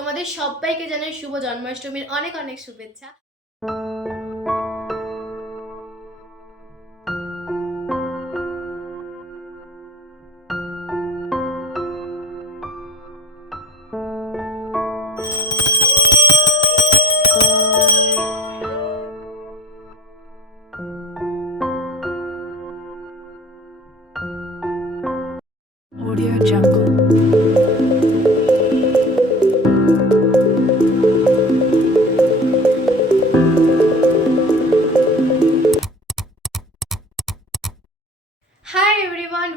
তোমাদের সবাইকে জানাই শুভ জন্মাষ্টমীর অনেক অনেক শুভেচ্ছা। Audio Jungle. Hi everyone,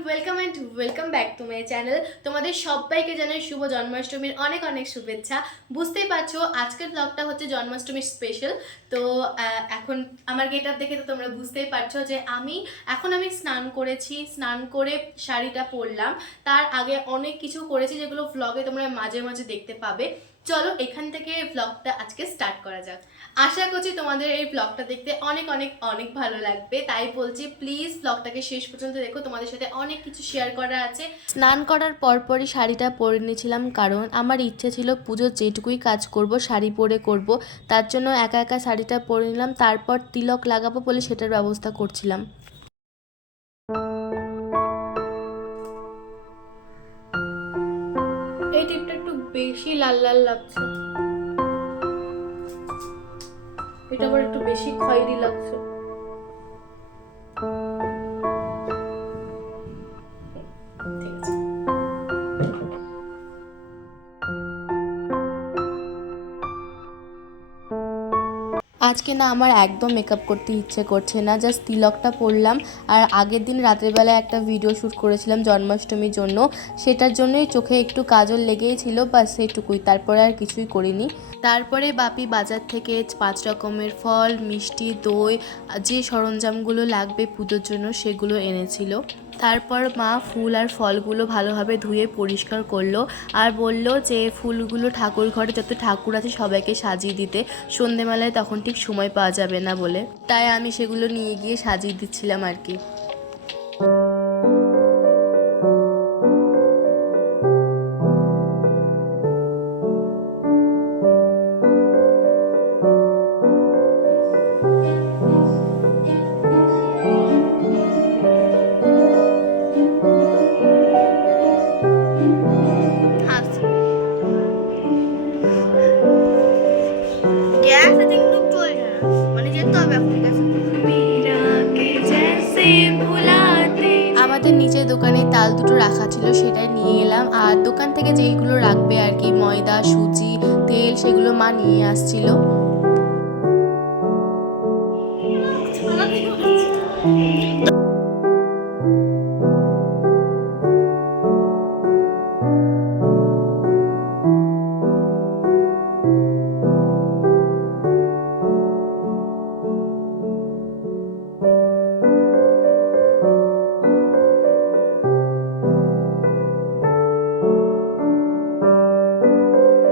welcome back to my channel. তোমাদের সবাইকে জানাই শুভ জন্মাষ্টমীর অনেক অনেক শুভেচ্ছা। বুঝতেই পারছো আজকের ব্লগটা হচ্ছে জন্মাষ্টমীর স্পেশাল। তো এখন আমার গেট আপ দেখে তো তোমরা বুঝতেই পারছো যে আমি স্নান করেছি, স্নান করে শাড়িটা পরলাম। তার আগে অনেক কিছু করেছি যেগুলো ভ্লগে তোমরা মাঝে মাঝে দেখতে পাবে। চলো এখান থেকে ব্লগটা আজকে স্টার্ট করা যাক। আশা করছি তোমাদের এই ব্লগটা দেখতে অনেক অনেক অনেক ভালো লাগবে, তাই বলছি প্লিজ ব্লগটাকে শেষ পর্যন্ত দেখো, তোমাদের সাথে অনেক কিছু শেয়ার করা আছে। স্নান করার পরপরই শাড়িটা পরে নিয়েছিলাম, কারণ আমার ইচ্ছে ছিল পুজোর যেটুকুই কাজ করব শাড়ি পরে করব। তার জন্য একা একা শাড়িটা পরে নিলাম, তারপর তিলক লাগাবো বলে সেটার ব্যবস্থা করছিলাম। এই টিপটা একটু বেশি লাল লাল লাগছে, এটা আবার একটু বেশি খয়েরি লাগছে। ঠিক আছে। আজকে না আমার একদম মেকআপ করতে ইচ্ছে করছে না, জাস্ট তিলকটা পরলাম। আর আগের দিন রাতের বেলা একটা ভিডিও শ্যুট করেছিলাম জন্মাষ্টমীর জন্য, সেটার জন্যই চোখে একটু কাজল লেগেই ছিল, বাস সেটুকুই, তারপরে আর কিছুই করিনি। তারপরে বাপি বাজার থেকে 5 রকমের ফল, মিষ্টি, দই, যে সরঞ্জামগুলো লাগবে পুজোর জন্য সেগুলো এনেছিল। তারপর মা ফুল আর ফলগুলো ভালোভাবে ধুয়ে পরিষ্কার করলো আর বলল যে ফুলগুলো ঠাকুর ঘরে যত ঠাকুর আছে সবাইকে সাজিয়ে দিতে, সন্ধেবেলায় তখন ঠিক সময় পাওয়া যাবে না বলে। তাই আমি সেগুলো নিয়ে গিয়ে সাজিয়ে দিচ্ছিলাম আর কি। গ্যাস আই থিঙ্ক লুক চলছে না, মানে যেতে হবে এখন গ্যাস। আমাদের নিচের দোকানে তাল দুটো রাখা ছিল, সেটাই নিয়ে এলাম। আর দোকান থেকে যেইগুলো রাখবে আর কি, ময়দা, সুজি, তেল, সেগুলো মা নিয়ে আসছিল।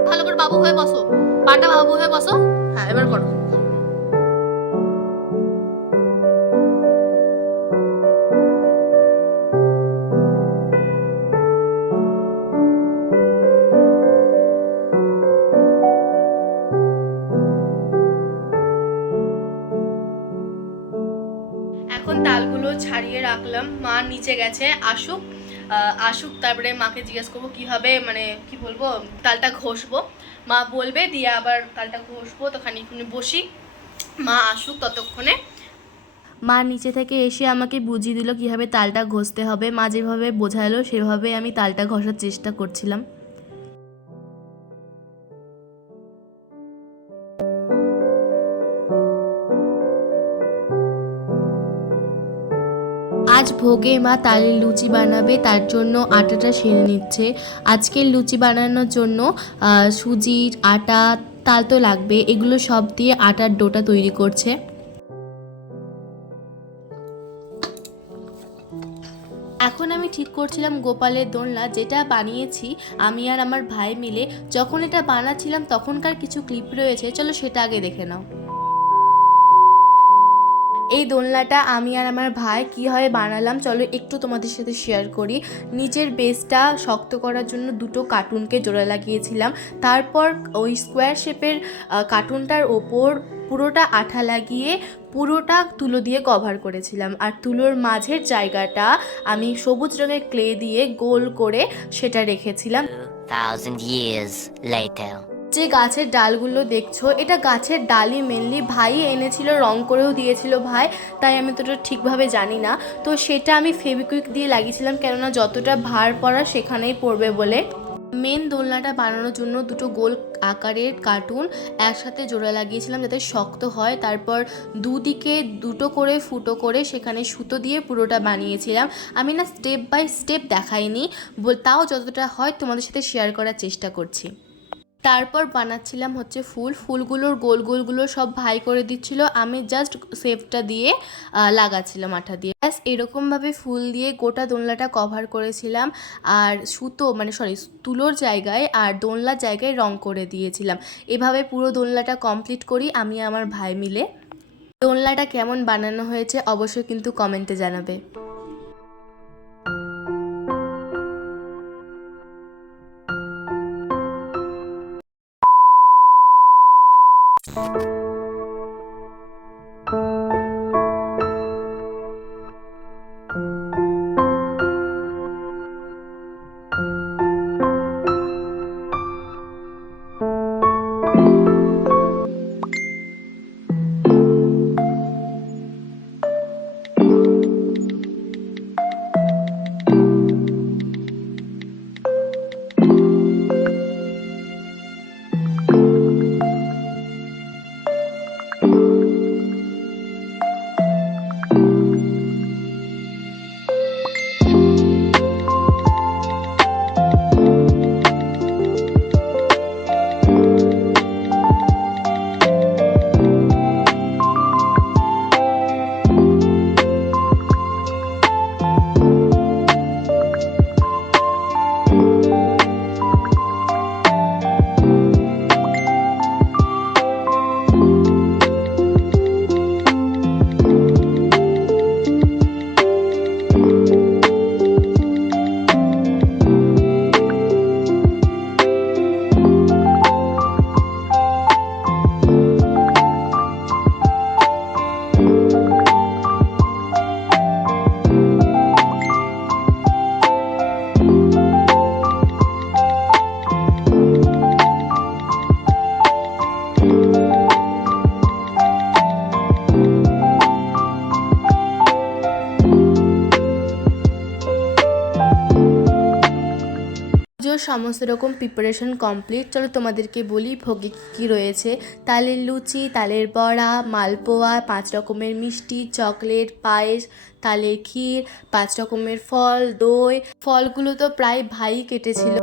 ভালো করে বাবু হয়ে বসো, পাটা বাবু হয়ে বসো। হ্যাঁ, এবার করো। এখন তালগুলো ছাড়িয়ে রাখলাম, মা নিচে গেছে, আসুক তারপরে মাকে জিজ্ঞেস করবো কীভাবে, মানে কি বলবো, তালটা ঘষবো। মা বলবে, দিয়ে আবার তালটা ঘষবো, তো খানিকক্ষণ বসি, মা আসুক ততক্ষণে। মা নিচে থেকে এসে আমাকে বুঝিয়ে দিল কীভাবে তালটা ঘষতে হবে। মা যেভাবে বোঝালো সেভাবে আমি তালটা ঘষার চেষ্টা করছিলাম। আজ ভোগে মা তালের লুচি বানাবে, তার জন্য আটাটা সেনে নিচ্ছে। আজকের লুচি বানানোর জন্য সুজি, আটা, তাল তো লাগবে, এগুলো সব দিয়ে আটার ডোটা তৈরি করছে। এখন আমি ঠিক করছিলাম গোপালের দোলনা, যেটা বানিয়েছি আমি আর আমার ভাই মিলে। যখন এটা বানাচ্ছিলাম তখনকার কিছু ক্লিপ রয়েছে, চলো সেটা আগে দেখে নাও। এই দোলনাটা আমি আর আমার ভাই কীভাবে বানালাম চলো একটু তোমাদের সাথে শেয়ার করি। নিচের বেসটা শক্ত করার জন্য দুটো কার্টুনকে জোড়া লাগিয়েছিলাম, তারপর ওই স্কোয়ার শেপের কার্টুনটার ওপর পুরোটা আঠা লাগিয়ে পুরোটা তুলো দিয়ে কভার করেছিলাম, আর তুলোর মাঝের জায়গাটা আমি সবুজ রঙের ক্লে দিয়ে গোল করে সেটা রেখেছিলাম। 2,000 years later. যে গাছের ডালগুলো দেখছো, এটা গাছের ডালই মেনলি, ভাই এনেছিল, রং করেও দিয়েছিল ভাই, তাই আমি তো এটা ঠিকভাবে জানি না। তো সেটা আমি ফেভিকুইক দিয়ে লাগিয়েছিলাম, কেননা যতটা ভার পড়া সেখানেই পড়বে বলে। মেন দোলনাটা বানানোর জন্য দুটো গোল আকারের কার্টুন একসাথে জোড়া লাগিয়েছিলাম যাতে শক্ত হয়, তারপর দুদিকে দুটো করে ফুটো করে সেখানে সুতো দিয়ে পুরোটা বানিয়েছিলাম। আমি না স্টেপ বাই স্টেপ দেখাইনি, তাও যতটা হয় তোমাদের সাথে শেয়ার করার চেষ্টা করছি। তারপর বানাচ্ছিলাম হচ্ছে ফুলগুলোর গোলগুলো সব ভাই করে দিচ্ছিল, আমি জাস্ট শেপটা দিয়ে লাগাচ্ছিলাম আঠা দিয়ে। ব্যাস এরকমভাবে ফুল দিয়ে গোটা দোলনাটা কভার করেছিলাম, আর সুতো তুলোর জায়গায় আর দোলনার জায়গায় রং করে দিয়েছিলাম। এভাবে পুরো দোলনাটা কমপ্লিট করি আমি আমার ভাই মিলে। দোলনাটা কেমন বানানো হয়েছে অবশ্যই কিন্তু কমেন্টে জানাবে। সমস্ত রকম প্রিপারেশন কমপ্লিট। চলো তোমাদেরকে বলি ভোগে কী কী রয়েছে। তালের লুচি, তালের বড়া, মালপোয়া, 5 রকমের মিষ্টি, চকলেট, পায়েস, তালের ক্ষীর, 5 রকমের ফল, দই। ফলগুলো তো প্রায় ভাই কেটেছিল।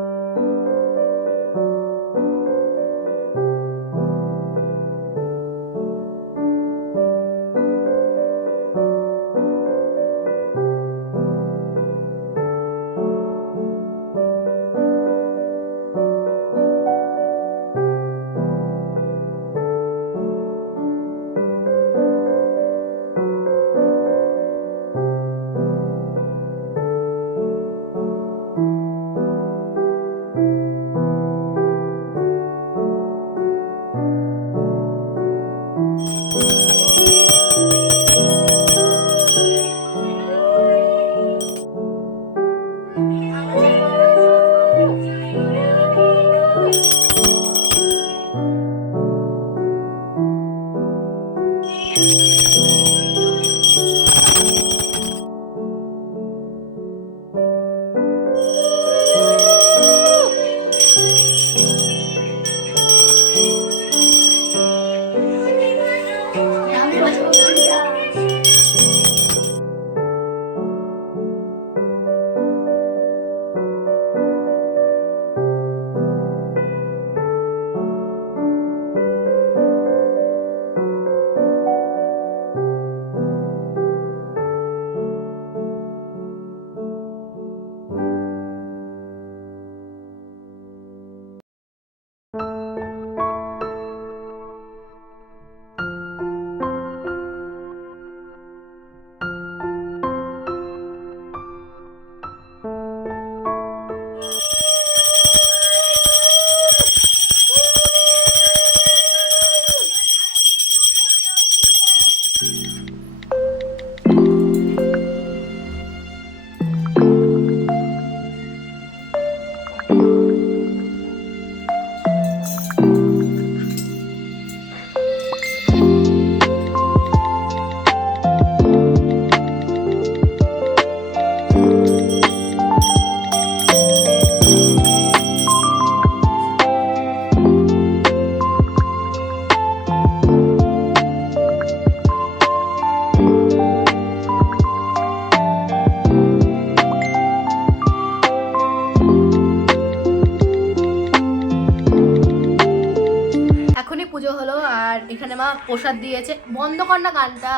এখনই পুজো হলো আর এখানে মা প্রসাদ দিয়েছে, বন্ধ কর না গানটা।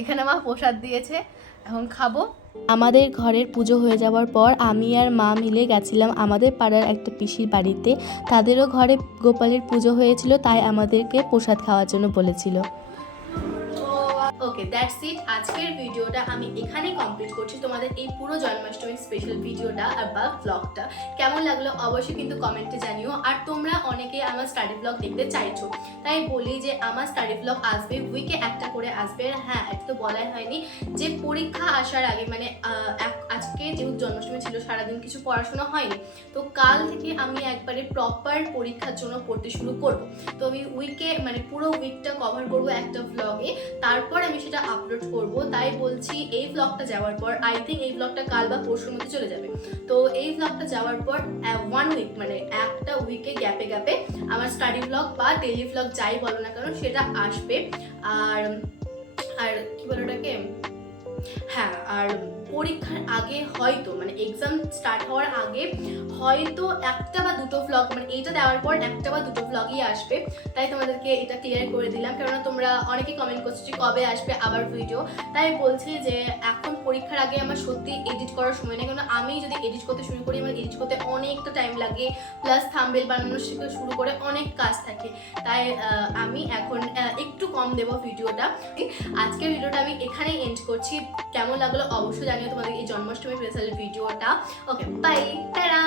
এখানে মা প্রসাদ দিয়েছে, এখন খাবো। আমাদের ঘরের পুজো হয়ে যাওয়ার পর আমি আর মা মিলে গেছিলাম আমাদের পাড়ার একটা পিসির বাড়িতে। তাদেরও ঘরে গোপালের পুজো হয়েছিল, তাই আমাদেরকে প্রসাদ খাওয়ার জন্য বলেছিল। ওকে, দ্যাটস ইট। আজকের ভিডিওটা আমি এখানেই কমপ্লিট করছি। তোমাদের এই পুরো জন্মাষ্টমীর স্পেশাল ভিডিওটা বা ব্লগটা কেমন লাগলো অবশ্যই কিন্তু কমেন্টে জানিও। আর তোমরা অনেকে আমার স্টাডি ব্লগ দেখতে চাইছো, তাই বলি যে আমার স্টাডি ব্লগ আসবে, উইকে একটা করে আসবে। হ্যাঁ, এটা তো বলাই হয়নি যে পরীক্ষা আসার আগে মানে আজকে যেহেতু জন্মাষ্টমী ছিল সারাদিন কিছু পড়াশোনা হয়নি, তো কাল থেকে আমি একবারে প্রপার পরীক্ষার জন্য পড়তে শুরু করব। তো আমি উইকে মানে পুরো উইকটা কভার করব একটা ব্লগে, তারপর আমি সেটা আপলোড করব। তাই বলছি এই ব্লগটা যাওয়ার পর, আই থিঙ্ক এই ব্লগটা কাল বা পরশুর মধ্যে চলে যাবে। তো এই ব্লগটা যাওয়ার পর 1 উইক মানে একটা উইকে গ্যাপে গ্যাপে আমার স্টাডি ব্লগ বা ডেইলি ব্লগ যাই বলো না কেন সেটা আসবে। আর আর কি বলো ওটাকে, হ্যাঁ, আর পরীক্ষার আগে হয়তো মানে এক্সাম স্টার্ট হওয়ার আগে হয়তো একটা বা দুটো ব্লগ, মানে এইটা দেওয়ার পর একটা বা দুটো ব্লগই আসবে। তাই তোমাদেরকে এটা ক্লিয়ার করে দিলাম, কেননা তোমরা অনেকে কমেন্ট করছো যে কবে আসবে আবার ভিডিও। তাই বলছি যে এখন পরীক্ষার আগে আমার সত্যি এডিট করার সময় নেই, কারণ আমি যদি এডিট করতে শুরু করি আমার এডিট করতে অনেকটা টাইম লাগে, প্লাস থাম্বনেল বানানো শুরু করে অনেক কাজ থাকে। তাই আমি এখন একটু কম দেবো ভিডিওটা। আজকের ভিডিওটা আমি এখানেই এন্ড করছি। কেমন লাগলো অবশ্যই জানিও তোমাদের এই জন্মাষ্টমী স্পেশাল ভিডিওটা। ওকে, বাই, টাটা।